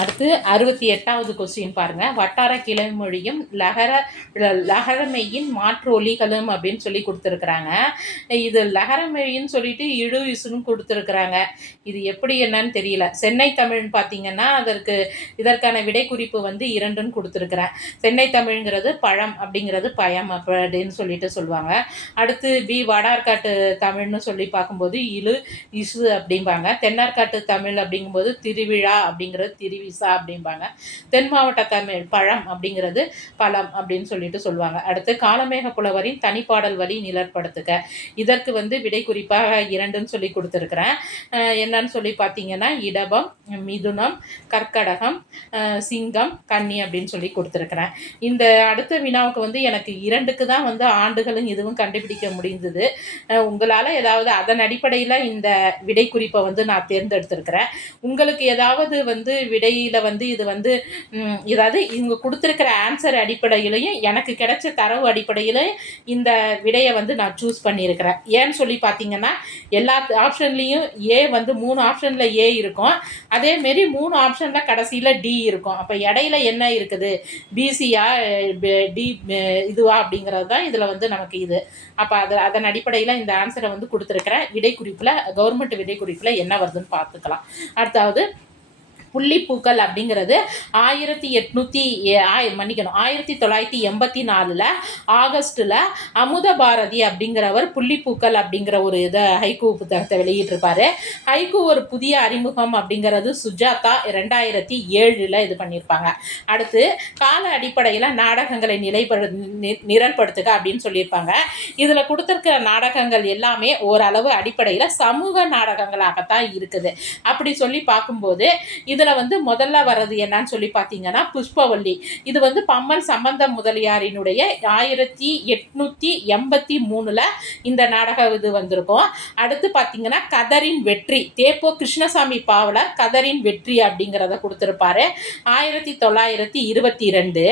அடுத்து அறுபத்தி எட்டாவது கொஸ்டின் பாருங்க. வட்டார கிளைமொழியும் லகர லகரமையின் மாற்று ஒலிகளும் அப்படின்னு சொல்லி கொடுத்துருக்குறாங்க. இது லகரமொழின்னு சொல்லிட்டு இழு இசுன்னு கொடுத்துருக்குறாங்க. இது எப்படி என்னன்னு தெரியல. சென்னை தமிழ்னு பார்த்தீங்கன்னா அதற்கு இதற்கான விடை குறிப்பு வந்து இரண்டுன்னு கொடுத்துருக்குறேன். சென்னை தமிழ்ங்கிறது பழம் அப்படிங்கிறது பயம் அப்படின்னு சொல்லிட்டு சொல்லுவாங்க. அடுத்து பி வடார்காட்டு தமிழ்னு சொல்லி பார்க்கும்போது இழு இசு அப்படிம்பாங்க. தென்னார்காட்டு தமிழ் அப்படிங்கும்போது திருவிழா அப்படிங்கிறது திரு விசா அப்படிம்பாங்க. தென் மாவட்ட தமிழ் பழம் அப்படிங்கிறது பழம் அப்படின்னு சொல்லிட்டு சொல்லுவாங்க. அடுத்து காலமேக புலவரின் தனிப்பாடல் வழி நிலற்படுத்துக இதற்கு வந்து விடை குறிப்பாக இரண்டுன்னு சொல்லி கொடுத்துருக்குறேன். என்னன்னு சொல்லி பார்த்தீங்கன்னா இடபம் மிதுனம் கற்கடகம் சிங்கம் கன்னி அப்படின்னு சொல்லி கொடுத்துருக்குறேன். இந்த அடுத்த வினாவுக்கு வந்து எனக்கு இரண்டுக்கு தான் வந்து ஆண்டுகளும் இதுவும் கண்டுபிடிக்க முடிந்தது. உங்களால் ஏதாவது அதன் அடிப்படையில் இந்த விடை குறிப்பை வந்து நான் தேர்ந்தெடுத்திருக்கிறேன். உங்களுக்கு ஏதாவது வந்து விடை விடையில் வந்து இது வந்து ம், ஏதாவது இவங்க கொடுத்துருக்கிற ஆன்சர் அடிப்படையிலையும் எனக்கு கிடைச்ச தரவு அடிப்படையிலையும் இந்த விடையை வந்து நான் சூஸ் பண்ணியிருக்கிறேன். ஏன்னு சொல்லி பார்த்தீங்கன்னா எல்லா ஆப்ஷன்லேயும் ஏ வந்து மூணு ஆப்ஷனில் ஏ இருக்கும். அதேமாரி மூணு ஆப்ஷனில் கடைசியில் டி இருக்கும். அப்போ இடையில என்ன இருக்குது? பிசியா டி இதுவா அப்படிங்கிறது தான் இதில் வந்து நமக்கு இது. அப்போ அது அதன் அடிப்படையில் இந்த ஆன்சரை வந்து கொடுத்துருக்குறேன். விடை குறிப்பில் கவர்மெண்ட் விடை குறிப்பில் என்ன வருதுன்னு பார்த்துக்கலாம். அடுத்தாவது புள்ளிப்பூக்கள் அப்படிங்கிறது ஆயிரத்தி எட்நூற்றி மன்னிக்கணும். ஆயிரத்தி தொள்ளாயிரத்தி எண்பத்தி நாலில் ஆகஸ்ட்டில் அமுத பாரதி அப்படிங்கிறவர் புள்ளிப்பூக்கள் அப்படிங்கிற ஒரு இதை ஹைக்கூ புத்தகத்தை வெளியிட்டிருப்பார். ஹைக்கூ ஒரு புதிய அறிமுகம் அப்படிங்கிறது சுஜாதா ரெண்டாயிரத்தி ஏழில் இது பண்ணியிருப்பாங்க. அடுத்து கால அடிப்படையில் நாடகங்களை நிலைப்படு நி- நிரல்படுத்துக அப்படின்னு சொல்லியிருப்பாங்க. இதில் கொடுத்துருக்கிற நாடகங்கள் எல்லாமே ஓரளவு அடிப்படையில் சமூக நாடகங்களாகத்தான் இருக்குது. அப்படி சொல்லி பார்க்கும்போது இது இதில் வந்து முதல்ல வர்றது என்னன்னு சொல்லி பார்த்தீங்கன்னா புஷ்பவல்லி இது வந்து பம்மல் சம்பந்த முதலியாரினுடைய ஆயிரத்தி எட்நூற்றி எண்பத்தி மூணில் இந்த நாடக இது வந்திருக்கும். அடுத்து பார்த்தீங்கன்னா கதரின் வெற்றி. தேப்போ கிருஷ்ணசாமி பாவலர் கதரின் வெற்றி அப்படிங்கிறத கொடுத்துருப்பாரு. ஆயிரத்தி தொள்ளாயிரத்தி இருபத்தி ரெண்டு.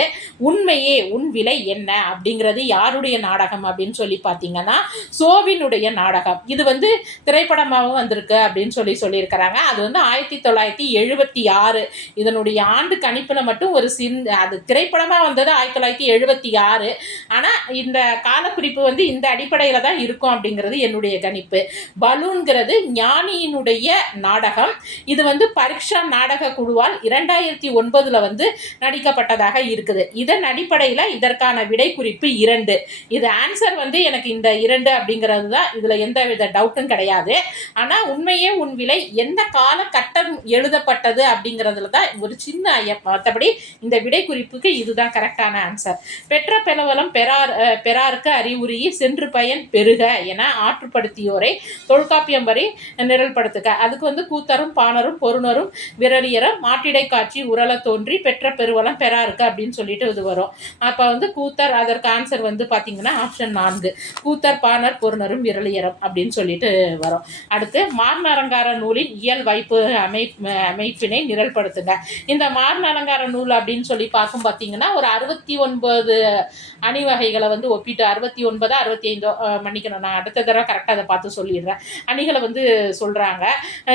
உண்மையே உன் விலை என்ன அப்படிங்கிறது யாருடைய நாடகம் அப்படின்னு சொல்லி பார்த்தீங்கன்னா சோவினுடைய நாடகம். இது வந்து திரைப்படமாகவும் வந்திருக்கு அப்படின்னு சொல்லி சொல்லியிருக்கிறாங்க. அது வந்து ஆயிரத்தி தொள்ளாயிரத்தி எழுபத்தி ஆறு. இதனுடைய ஆண்டு கணிப்பில் மட்டும் ஒரு சின் அது திரைப்படமாக வந்தது ஆயிரத்தி தொள்ளாயிரத்தி எழுபத்தி ஆறு. ஆனால் இந்த காலக்குறிப்பு வந்து இந்த அடிப்படையில் தான் இருக்கும் அப்படிங்கிறது என்னுடைய கணிப்பு. பலூன்கிறது ஞானியினுடைய நாடகம். இது வந்து பரீட்சா நாடக குழுவால் இரண்டாயிரத்தி ஒன்பதில் வந்து நடிக்கப்பட்டதாக இருக்குது. இதன் அடிப்படையில் இதற்கான விடை குறிப்பு இரண்டு. இது ஆன்சர் வந்து எனக்கு இந்த இரண்டு அப்படிங்கிறது தான். இதில் எந்த வித டவுட்டும் கிடையாது. ஆனால் உண்மையே உன் விலை எந்த காலகட்டம் எழுதப்பட்டது அப்படிங்கிறதுல தான் ஒரு சின்ன ஐயம் மற்றபடி இந்த விடை குறிப்புக்கு இதுதான் கரெக்டான ஆன்சர் பெற்ற பெலவலம் பெறார் பெறாருக்கு அறிவுரி சென்று பயன் பெருக என ஆற்றுப்படுத்தியோரை தொல்காப்பியம் வரை நிரல்படுத்துக. அதுக்கு வந்து கூத்தரும் பாணரும் பொருணரும் விரலியரும் மாட்டிடை காட்சி உரல தோன்றி பெற்ற பெருவலம் பெறாருக்கு அப்படின்னு சொல்லிட்டு இது வரும். அப்போ வந்து கூத்தர் அதற்கு ஆன்சர் வந்து பார்த்தீங்கன்னா ஆப்ஷன் நான்கு. கூத்தர் பாணர் பொருணரும் விரலியரம் அப்படின்னு சொல்லிட்டு வரும். அடுத்து மார்னரங்கார நூலின் இயல் வைப்பு அமை அமைப்பினை நிரல்படுத்துங்க. இந்த மார்னலங்கார நூல் அப்படின்னு சொல்லி பார்க்கும் பார்த்தீங்கன்னா ஒரு அறுபத்தி ஒன்பது அணிவகைகளை வந்து ஒப்பிட்டு அறுபத்தி ஒன்பது அறுபத்தி ஐந்தோ மன்னிக்கணும். நான் அடுத்த தடவை கரெக்டாக அதை பார்த்து சொல்லிடுறேன். அணிகளை வந்து சொல்கிறாங்க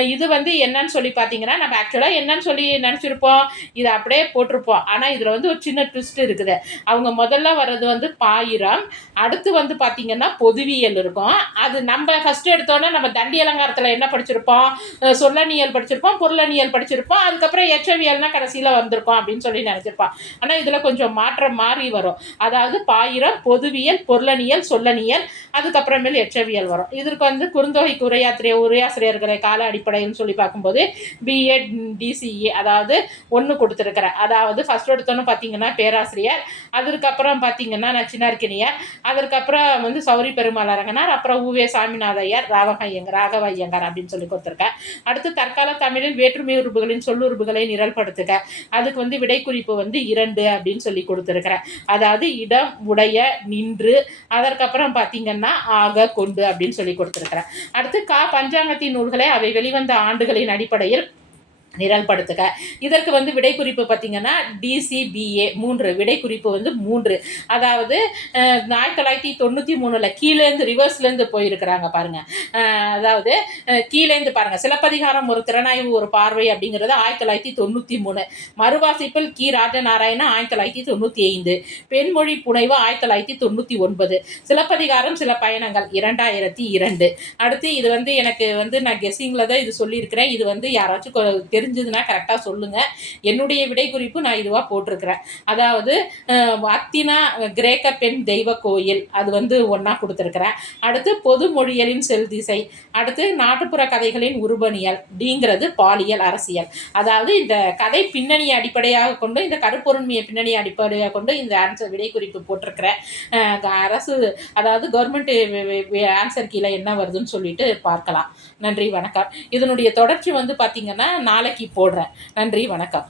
இது வந்து என்னன்னு சொல்லி பார்த்தீங்கன்னா நம்ம ஆக்சுவலாக என்னன்னு சொல்லி நினச்சிருப்போம். இதை அப்படியே போட்டிருப்போம். ஆனால் இதில் வந்து ஒரு சின்ன ட்விஸ்ட் இருக்குது. அவங்க முதல்ல வர்றது வந்து பாயிரம். அடுத்து வந்து பார்த்தீங்கன்னா பொதுவியல் இருக்கும். அது நம்ம ஃபஸ்ட்டு எடுத்தோன்னே நம்ம தண்டி அலங்காரத்தில் என்ன படிச்சிருப்போம்? அஹ் சொல்லணியல் படிச்சிருப்போம் பொருளணியல் படிச்சிருப்போம். அதுக்கப்புறம் எச்சவியல்னா கடைசியில் வந்திருப்போம் அப்படின்னு சொல்லி நினச்சிருப்பான் ஆனால் இதில் கொஞ்சம் மாற்றம் மாறி வரும். அதாவது பாயிரம் பொதுவியல் பொருளனியல் சொல்லனியல் அதுக்கப்புறமேல் எச்சவியல் வரும். இதற்கு வந்து குறுந்தொகை உரையாசிரியர் உரையாசிரியர்களை கால அடிப்படைன்னு சொல்லி பார்க்கும்போது பிஎட் டிசிஇ அதாவது ஒன்று கொடுத்துருக்குறேன் அதாவது ஃபஸ்ட் எடுத்தோன்னு பார்த்தீங்கன்னா பேராசிரியர். அதற்கப்புறம் பார்த்தீங்கன்னா நச்சினார்கினியர் அதற்கப்புறம் வந்து சௌரி பெருமாள் அரங்கனார். அப்புறம் ஊவே சாமிநாதையர் ராவக ஐயங்கார் ராகவ ஐயங்கார் அப்படின்னு சொல்லி கொடுத்துருக்கேன் அடுத்து தற்கால தமிழில் வேற்றுமை உறுப்புகளின் சொல்லுறுப்புகளை நிரல்படுத்துக. அதுக்கு வந்து விடை குறிப்பு வந்து இரண்டு அப்படின்னு சொல்லி கொடுத்துருக்கிறேன். அதாவது இடம் உடைய நின்று அதற்கப்புறம் பார்த்தீங்கன்னா ஆக கொண்டு அப்படின்னு சொல்லி கொடுத்துருக்கிறேன். அடுத்து கா பஞ்சாங்கத்தின் நூல்களை அவை வெளிவந்த ஆண்டுகளின் அடிப்படையில் நிரல்படுத்துக இதற்கு வந்து விடை குறிப்பு பார்த்தீங்கன்னா டிசிபிஏ மூன்று. விடை குறிப்பு வந்து மூன்று. அதாவது ஆயிரத்தி தொள்ளாயிரத்தி தொண்ணூற்றி மூணில் கீழேருந்து ரிவர்ஸ்லேருந்து போயிருக்கிறாங்க பாருங்கள் அதாவது கீழேருந்து கீழேந்து பாருங்கள் சிலப்பதிகாரம் ஒரு திறனாய்வு ஒரு பார்வை அப்படிங்கிறது ஆயிரத்தி தொள்ளாயிரத்தி தொண்ணூற்றி மூணு. மறுவாசிப்பில் கி. ராஜநாராயணன் ஆயிரத்தி தொள்ளாயிரத்தி தொண்ணூற்றி ஐந்து. பெண்மொழி புனைவு ஆயிரத்தி தொள்ளாயிரத்தி தொண்ணூற்றி ஒன்பது. சிலப்பதிகாரம் சில பயணங்கள் இரண்டாயிரத்தி இரண்டு. அடுத்து இது வந்து எனக்கு வந்து நான் கெஸ்ஸிங்கில் தான் இது சொல்லியிருக்கிறேன். இது வந்து யாராச்சும் தெரிஞ்சதுன்னா கரெக்டாக சொல்லுங்கள் என்னுடைய விடை குறிப்பு நான் இதுவாக போட்டிருக்கிறேன். அதாவது அத்தினா கிரேக்க பெண் தெய்வ கோயில் அது வந்து ஒன்றா கொடுத்துருக்குறேன். அடுத்து பொது மொழியலின் செல் திசை அடுத்து நாட்டுப்புற கதைகளின் உருபணியல் அப்படிங்கிறது பாலியல் அரசியல். அதாவது இந்த கதை பின்னணியை அடிப்படையாக கொண்டு இந்த கருப்பொருண்மையை பின்னணியை அடிப்படையாக கொண்டு இந்த ஆன்சர் விடை குறிப்பு போட்டிருக்கிறேன் அரசு அதாவது கவர்மெண்ட் ஆன்சர் கீழே என்ன வருதுன்னு சொல்லிட்டு பார்க்கலாம். நன்றி வணக்கம். இதனுடைய தொடர்ச்சி வந்து பார்த்திங்கன்னா நாளைக்கு போடுறேன். நன்றி வணக்கம்.